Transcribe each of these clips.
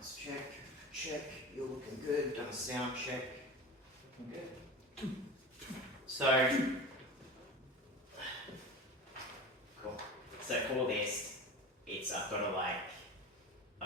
Let's check. Check. You're looking good. Done a sound check. Looking good. So, cool. So for this, I've got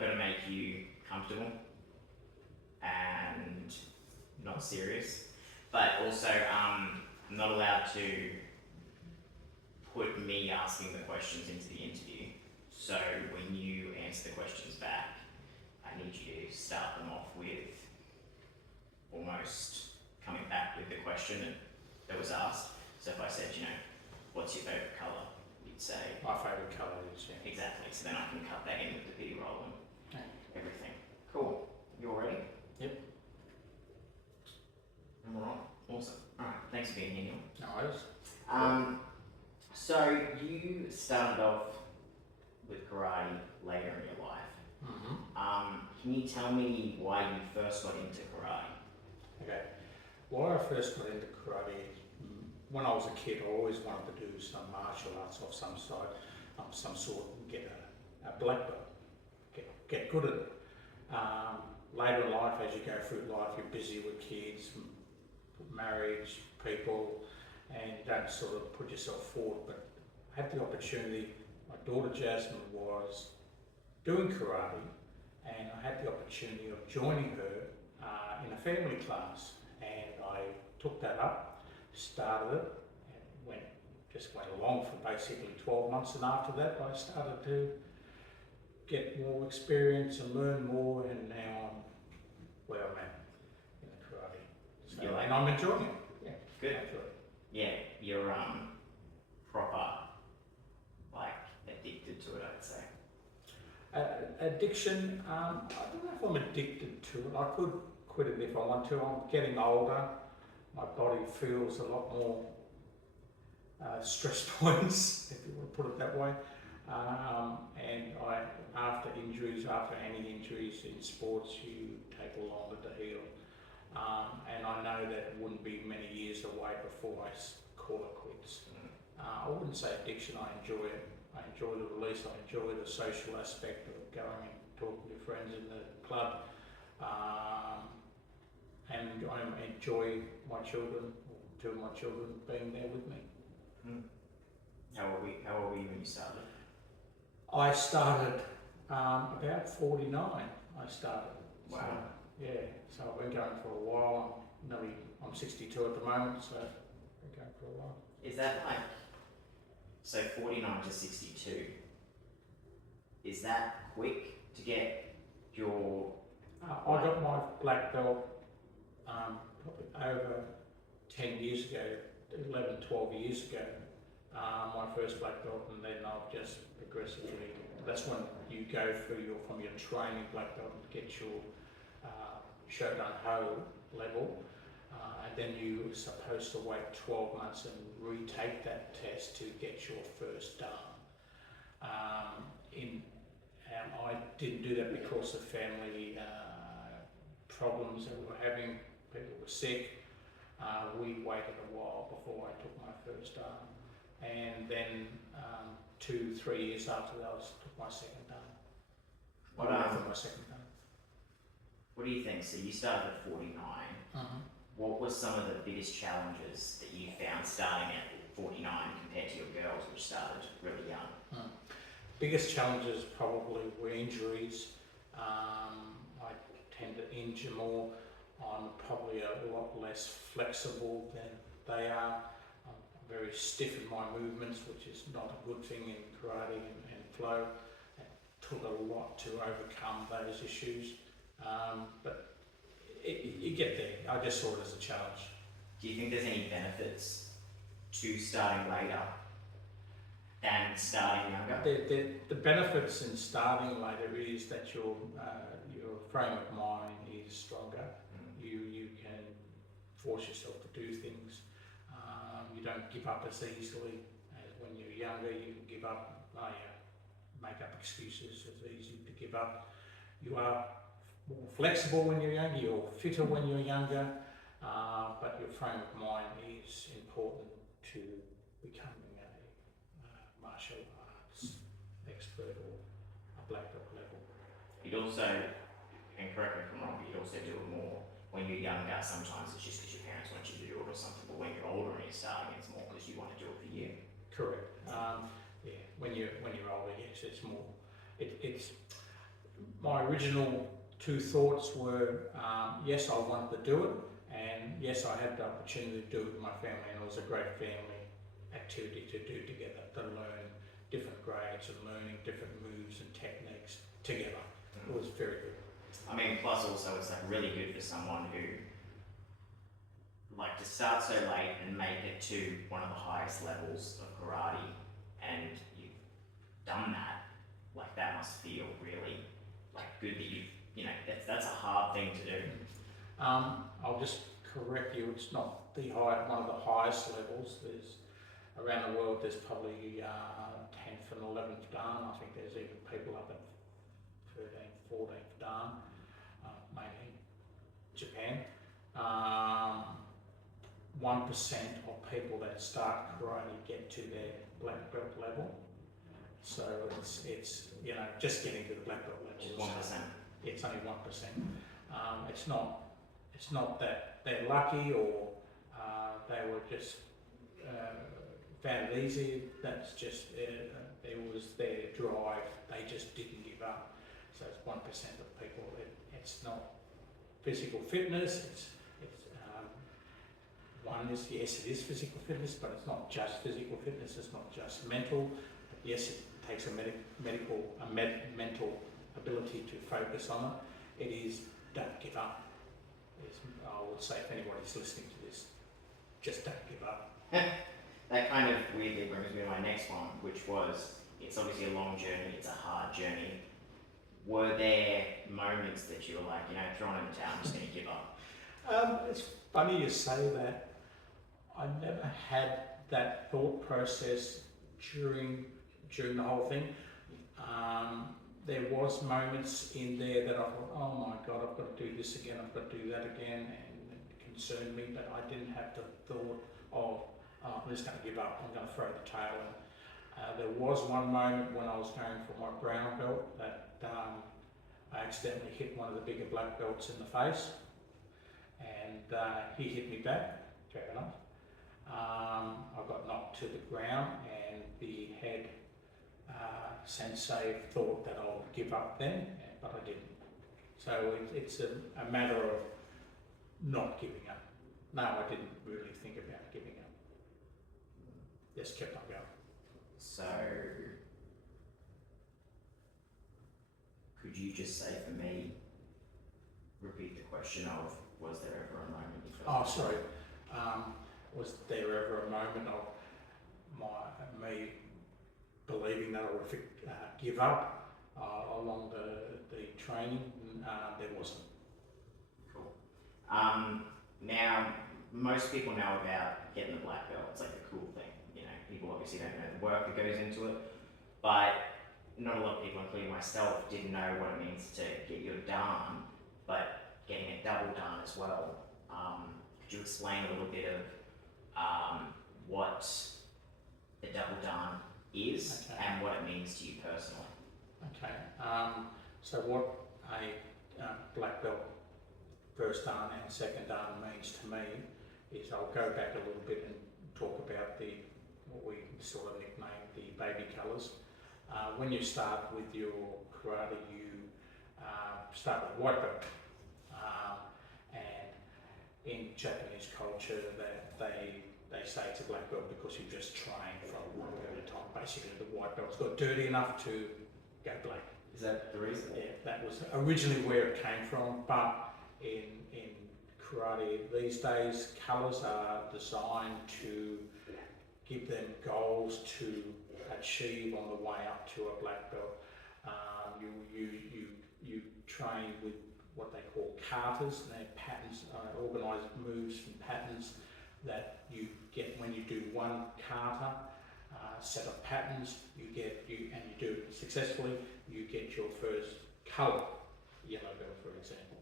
to make you comfortable and not serious, but also I'm not allowed to put me asking the questions into the interview. So when you answer the questions back, I need you to start them off with almost coming back with the question that was asked. So if I said, what's your favourite colour? You'd say... My favourite colour is, yeah. Exactly, so then I can cut that in with the B-roll and Okay. everything. Cool. You all ready? Yep. I'm alright. Awesome. Alright, thanks for being here, Neil. No worries. So you started off with karate later in your life. Mm-hmm. Can you tell me why you first got into karate? Okay. Why I first got into karate, when I was a kid, I always wanted to do some martial arts of some sort, and get a black belt, get good at it. Later in life, as you go through life, you're busy with kids, marriage, people, and you don't sort of put yourself forward. But I had the opportunity. My daughter Jasmine was doing karate, and I had the opportunity of joining her in a family class, and I took that up, started it, and just went along for basically 12 months, and after that I started to get more experience and learn more, and now I'm where I'm at in the karate. So, You like and I'm enjoying it. Yeah, Good. I enjoy it. Yeah, you're proper, addicted to it, I'd say. Addiction, I don't know if I'm addicted to it. I could quit it if I want to. I'm getting older. My body feels a lot more stress points, if you want to put it that way. And after any injuries in sports, you take longer to heal. And I know that it wouldn't be many years away before I call it quits. I wouldn't say addiction. I enjoy it. I enjoy the release. I enjoy the social aspect of going and talking to friends in the club. And I enjoy my children, or two of my children, being there with me. How old were you when you started? I started about 49. I started. Wow. So, yeah. So I've been going for a while. I'm 62 at the moment, so I've been going for a while. Is that so 49 to 62? Is that quick to get your... I got my black belt probably over 10 years ago, 11, 12 years ago. My first black belt, and then I've just progressively, that's when you go from your training black belt and get your Shodan Ho level, and then you're supposed to wait 12 months and retake that test to get your first dan. I didn't do that because of family problems that we were having. People were sick. We waited a while before I took my first dan. And then 2-3 years after that, I took my second dan. My second dan. What do you think? So you started at 49. What were some of the biggest challenges that you found starting at 49 compared to your girls, which started really young? Biggest challenges probably were injuries. I tend to injure more. I'm probably a lot less flexible than they are. I'm very stiff in my movements, which is not a good thing in karate and flow. It took a lot to overcome those issues, but you get there. I just saw it as a challenge. Do you think there's any benefits to starting later than starting younger? The benefits in starting later is that your frame of mind is stronger. You can force yourself to do things. You don't give up as easily as when you're younger. You can give up, make up excuses. It's easy to give up. You are more flexible when you're younger. You're fitter when you're younger. But your frame of mind is important to becoming a martial arts expert or a black belt level. You'd also and correct me if I'm wrong, but you also do it more when you're younger. Sometimes it's just because your parents want you to do it or something, but when you're older and you're starting, it's more because you want to do it for you. Correct. Yeah, when you're older, yes, it's more. It's my original two thoughts were yes, I wanted to do it, and yes, I had the opportunity to do it with my family, and it was a great family activity to do together, to learn different grades and learning different moves and techniques together. It was very good. I mean, plus also it's like really good for someone who like to start so late and make it to one of the highest levels of karate, and you've done that. Like that must feel really like good that you know that's a hard thing to do. I'll just correct you. It's not the one of the highest levels. There's around the world. There's probably 10th and 11th dan. I think there's even people up at 13th, 14th dan, mainly Japan. 1% of people that start karate get to their black belt level. So it's you know, just getting to the black belt level. Just 1%. It's only 1%. It's not that they're lucky or they were just found it easy. That's just it was their drive. They just didn't give up. So it's 1% of people. It's not physical fitness. It's one is, yes, it is physical fitness, but it's not just physical fitness. It's not just mental. But yes, it takes a mental ability to focus on it. It is don't give up. I would say if anybody's listening to this, just don't give up. That kind of weirdly brings me to my next one, which was, it's obviously a long journey, it's a hard journey. Were there moments that you were like, you know, throwing in the towel, I'm just going to give up? It's funny you say that. I never had that thought process during the whole thing. There was moments in there that I thought, oh my God, I've got to do this again, I've got to do that again, and it concerned me, but I didn't have the thought of, oh, I'm just going to give up, I'm going to throw the towel in. There was one moment when I was going for my brown belt that I accidentally hit one of the bigger black belts in the face, and he hit me back, fair enough. I got knocked to the ground, and the head sensei thought that I would give up then, but I didn't. So it's a matter of not giving up. No, I didn't really think about giving up. Just kept on going. So, could you just say for me, repeat the question of, was there ever a moment you felt? Oh, sorry. Was there ever a moment of me believing that I would give up along the training? There wasn't. Cool. Now, most people know about getting the black belt. It's like the cool thing. You know, people obviously don't know the work that goes into it, but not a lot of people, including myself, didn't know what it means to get your dan, but getting a double dan as well. Could you explain a little bit of what the double dan is, okay, and what it means to you personally? Okay. So what a black belt first dan and second dan means to me is, I'll go back a little bit and talk about what we sort of nicknamed the baby colours. When you start with your karate, you start with white belt, and in Japanese culture, that they say it's a black belt because you just train for a long period of time. Basically, the white belt's got dirty enough to go black. Is that the reason? Yeah, that was originally where it came from, but in karate these days, colours are designed to give them goals to achieve on the way up to a black belt. You train with what they call katas, and they're patterns, organised moves and patterns that you get when you do one kata set of patterns. And you do it successfully, you get your first colour, yellow belt for example.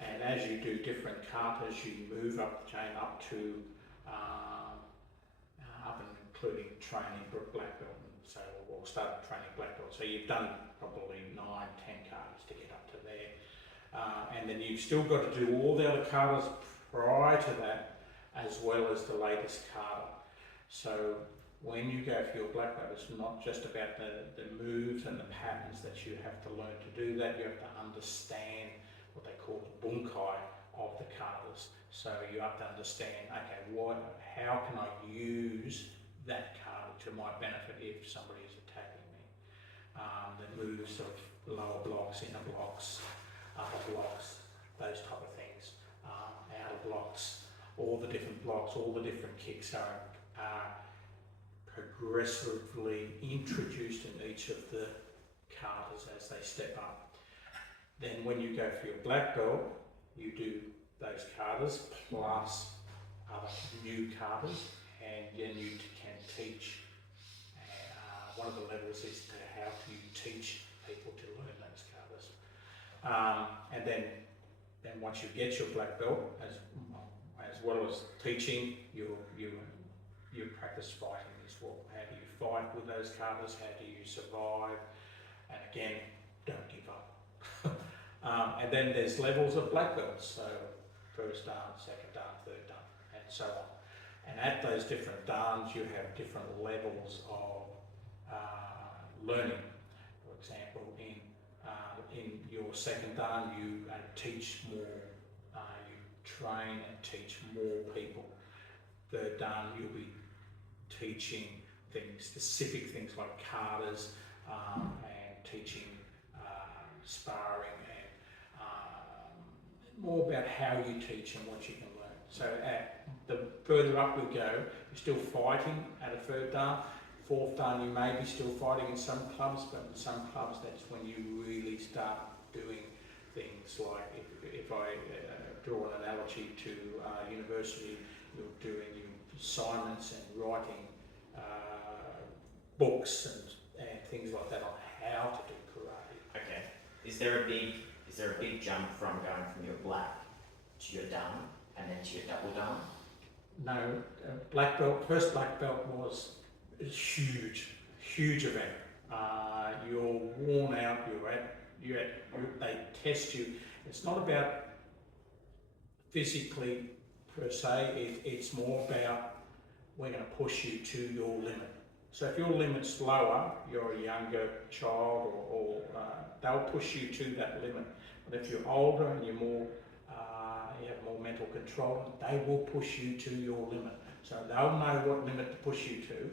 And as you do different katas, you move up the chain up to up and including training black belt. So we'll start training black belt. So you've done probably 9, 10 katas to get up to there. And then you've still got to do all the other katas prior to that, as well as the latest kata. So when you go for your black belt, it's not just about the moves and the patterns that you have to learn to do that. You have to understand what they call the bunkai of the katas. So you have to understand, okay, how can I use that kata to my benefit if somebody is attacking me? The moves of lower blocks, inner blocks, upper blocks, those type of things, outer blocks, all the different blocks, all the different kicks are progressively introduced in each of the katas as they step up. Then when you go for your black belt, you do those katas plus other new katas, and then you can teach. One of the levels is to how do you teach people to learn those katas. And then once you get your black belt, as well as teaching, you practice fighting as well. How do you fight with those katas? How do you survive? And again, don't give up. And then there's levels of black belts. So first dan, second dan, third dan, and so on. And at those different dans, you have different levels of learning. For example, in your second dan, you teach more, you train and teach more people. Third dan, you'll be teaching things, specific things like katas, and teaching sparring, and more about how you teach and what you can learn. So the further up we go, you're still fighting at a third dan. Fourth dan, you may be still fighting in some clubs, but in some clubs, that's when you really start doing things like, if I draw an analogy to university, you're doing your assignments and writing books and things like that on how to do karate. Okay. Is there a big jump from going from your black to your dan and then to your double dan? No, black belt. First black belt was a huge event. You're worn out. They test you. It's not about physically per se. It's more about, we're going to push you to your limit. So if your limit's lower, you're a younger child, or they'll push you to that limit. But if you're older and you're more, you have more mental control, they will push you to your limit. So they'll know what limit to push you to,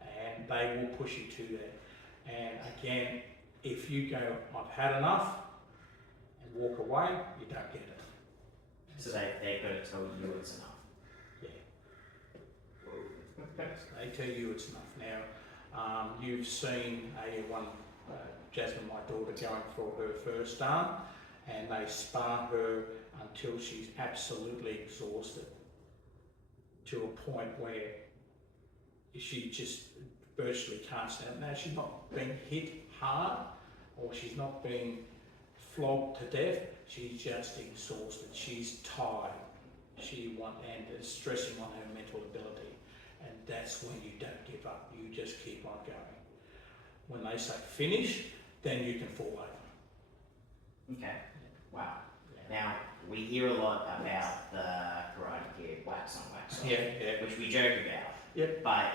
and they will push you to there. And again, if you go, I've had enough, and walk away, you don't get it. So they've got to tell you it's enough. Yeah. They tell you it's enough. Now, you've seen Jasmine, my daughter, going for her first dan, and they spar her until she's absolutely exhausted, to a point where she just virtually can't stand. Now, she's not being hit hard, or she's not being flogged to death. She's just exhausted. She's tired. And is stressing on her mental ability. And that's when you don't give up. You just keep on going. When they say finish, then you can fall over. Okay. Wow. Yeah. Now, we hear a lot about the Karate Kid wax on, wax off, which we joke about. Yep. But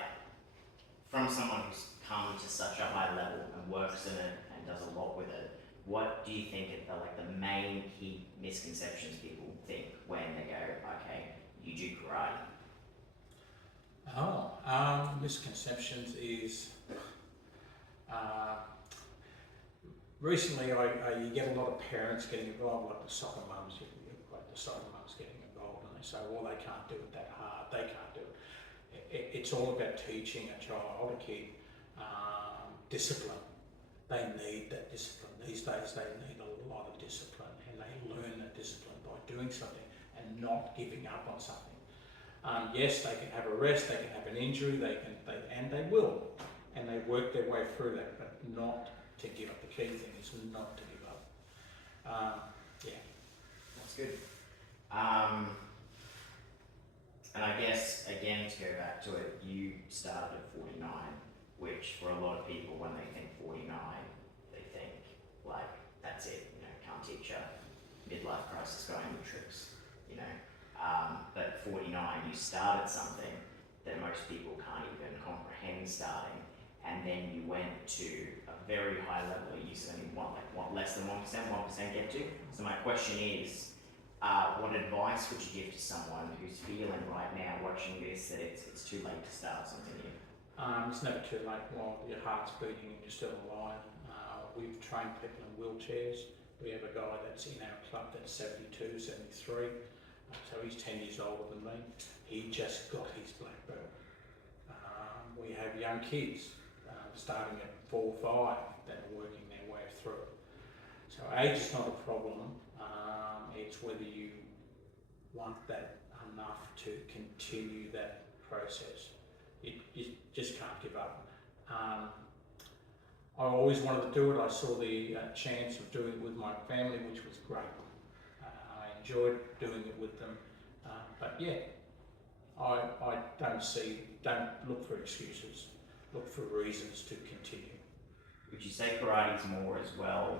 from someone who's come to such a high level and works in it and does a lot with it, what do you think are the main key misconceptions people think when they go, okay, you do karate? Misconceptions is, recently you get a lot of parents getting involved, like the soccer mums, the soccer mums getting involved, and they say, well, they can't do it that hard, they can't do it. It's all about teaching a child, a kid, discipline. They need that discipline. These days they need a lot of discipline, and they learn that discipline by doing something and not giving up on something. Yes, they can have a rest, they can have an injury, and they will, and they work their way through that, but not to give up. The key thing is not to give up. That's good. And I guess, again, to go back to it, you started at 49, which for a lot of people, when they think 49, they think, that's it, can't teach her. midlife crisis going with tricks, you know. But at 49, you started something that most people can't even comprehend starting, and then you went to a very high level. You said only less than 1%, 1% get to. So my question is, what advice would you give to someone who's feeling right now, watching this, that it's too late to start something new? It's never too late while your heart's beating and you're still alive. We've trained people in wheelchairs. We have a guy that's in our club that's 72, 73, so he's 10 years older than me. He just got his black belt. We have young kids starting at 4 or 5 that are working their way through. So age is not a problem. It's whether you want that enough to continue that process. You just can't give up. I always wanted to do it. I saw the chance of doing it with my family, which was great. I enjoyed doing it with them. But yeah, I don't look for excuses, look for reasons to continue. Would you say karate's more as well?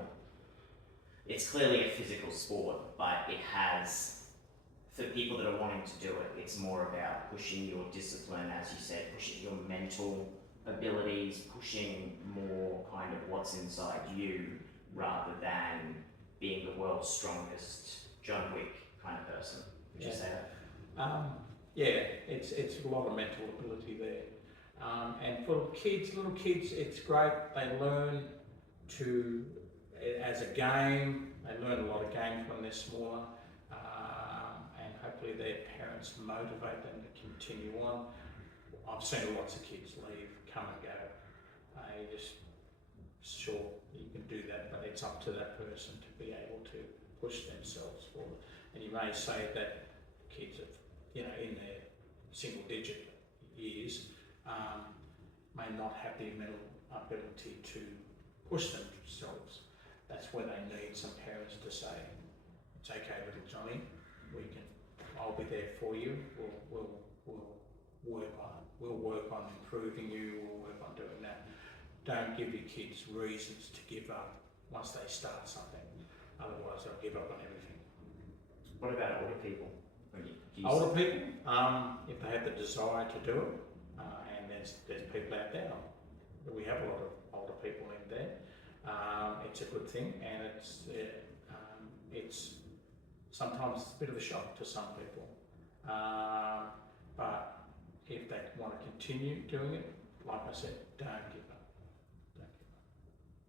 It's clearly a physical sport, but it has, for people that are wanting to do it, it's more about pushing your discipline, as you said, pushing your mental abilities, pushing more kind of what's inside you, rather than being the world's strongest John Wick kind of person. Would you say that? Yeah, it's a lot of mental ability there. And for little kids, it's great. They learn as a game. They learn a lot of games when they're smaller, and hopefully their parents motivate them to continue on. I've seen lots of kids leave, come and go. Sure, you can do that, but it's up to that person to be able to push themselves forward. And you may say that kids have, in their single-digit years, may not have the mental ability to push themselves. That's where they need some parents to say, "It's okay, little Johnny. I'll be there for you. We'll work on it. We'll work on improving you. We'll work on doing that." Don't give your kids reasons to give up once they start something. Otherwise, they'll give up on everything. What about older people? Older people, if they have the desire to do it, and there's people out there. We have a lot of older people in there. It's a good thing, and it's sometimes a bit of a shock to some people. But if they want to continue doing it, like I said, don't give up.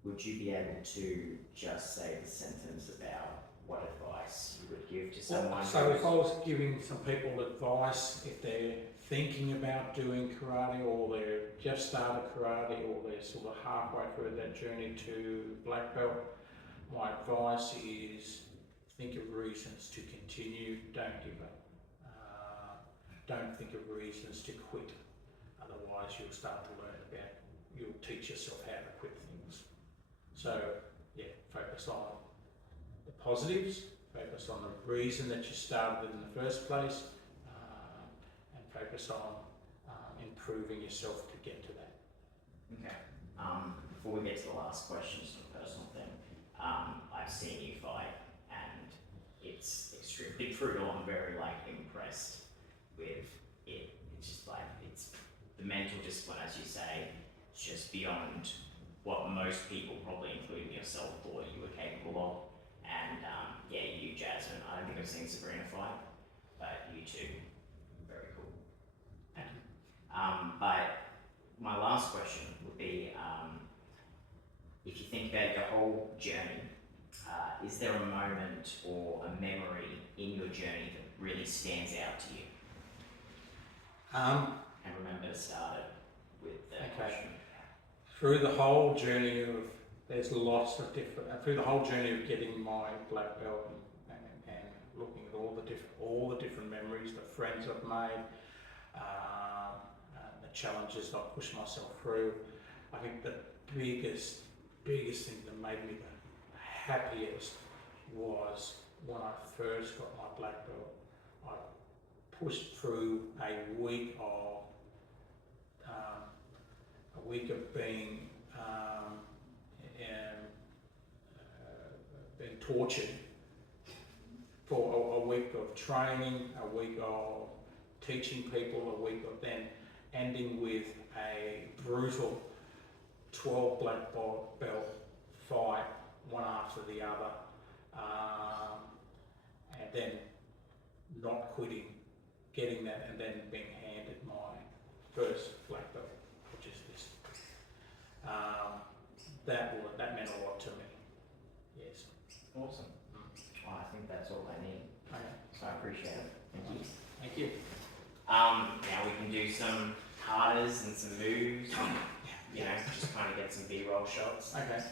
Would you be able to just say the sentence about what advice you would give to someone? So if I was giving some people advice, if they're thinking about doing karate, or they've just started karate, or they're sort of halfway through that journey to black belt, my advice is think of reasons to continue, don't give up. Don't think of reasons to quit. Otherwise you'll start to learn you'll teach yourself how to quit things. So yeah, focus on the positives, focus on the reason that you started in the first place, and focus on improving yourself to get to that. Okay. Before we get to the last question, just a personal thing. I've seen you fight, and it's extremely brutal. I'm very impressed with it. It's just it's the mental discipline, as you say, it's just beyond what most people, probably including yourself, thought you were capable of. And you, Jasmine, I don't think I've seen Sabrina fight, but you two, very cool. Thank you. But my last question would be, if you think about your whole journey, is there a moment or a memory in your journey that really stands out to you? And remember to start it with that question. Through the whole journey of, there's lots of different, through the whole journey of getting my black belt and looking at all the different memories, the friends I've made, the challenges I've pushed myself through, I think the biggest thing that made me the happiest was when I first got my black belt. I pushed through a week of being tortured for a week of training, a week of teaching people, a week of then ending with a brutal 12 black belt fight, one after the other, and then not quitting, getting that, and then being handed my first black belt, which is this. That meant a lot to me. Yes. Awesome. Well, I think that's all I need. Okay. So I appreciate it. Thank you. Thank you. Now we can do some harders and some moves, and, you know, just kind of get some B-roll shots. Okay.